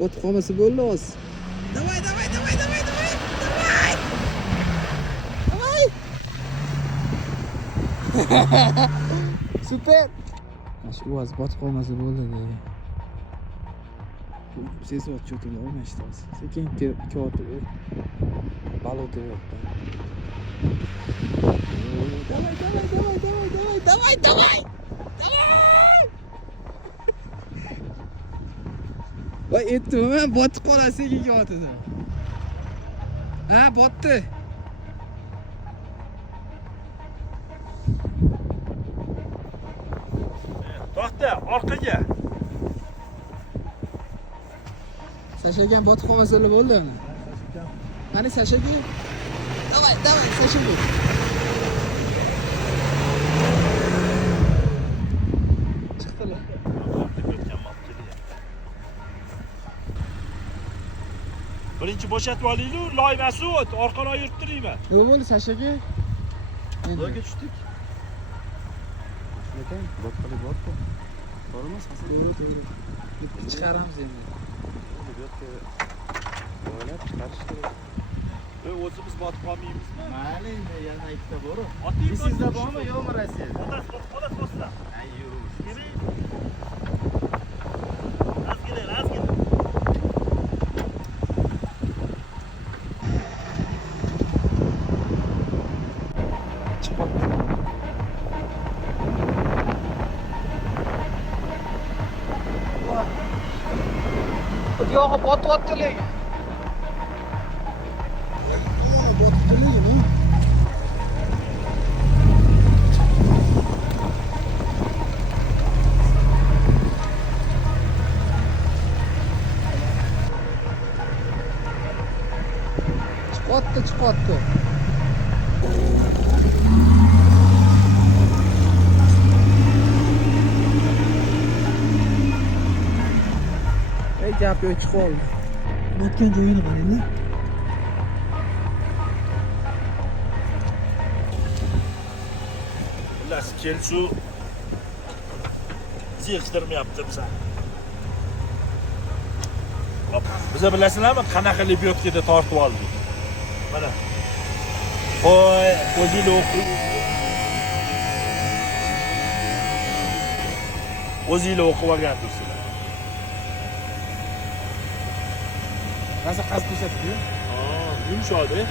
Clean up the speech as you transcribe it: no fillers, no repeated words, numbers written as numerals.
Botib qolmasa bo'ldi hozir. Davay, davay, davay, davay, davay. Davay! Davay! Super! Shu hozir botib qolmasa bo'ldi dedi. Sesot cho'tib olmashdi hozir. Sekin kotib. Balot yo'qda. Davay, davay, davay, davay, davay, davay, davay! Davay! Voy etdimi? Botib qolasiz sekin kotidi. Ha, botdi. To'xta, orqaga. Sashagan botib qolmasa bo'ldimi? Qani Sashaga? Davay, davay, Sashaga. Chiqdilar. Birinchi bo'shatib olaylik, Loy Mas'ud, orqaroq yurib turaymi? Nima bo'ldi Sashaga? Loyga tushdik. Lekin boshqalar borku. Bormi? To'g'ri. Chiqaramiz endi. Bu yerga o'ylab chiqarish kerak. O'zimiz botib qolmaymizmi? Mayli, endi yana ikkita bor. Otib Sizda bormi, yo'qmi Rossiya? Otasi bosla. Ayyo. Razgina. Yo'q, botyapti lekin. Chiqyapti. Ey gap yo'q chiqoldi. Botgan joyini qarang-da. Xullas, kelishuv zeriktirmayapti biza. Biza bilasizlarmi, qanaqa lebyotkada tortib oldik. Mana. Voy, o'zinglar o'qib olgandirsizlar. Nasıl qazib ko'rsatdi? Yumshoqda.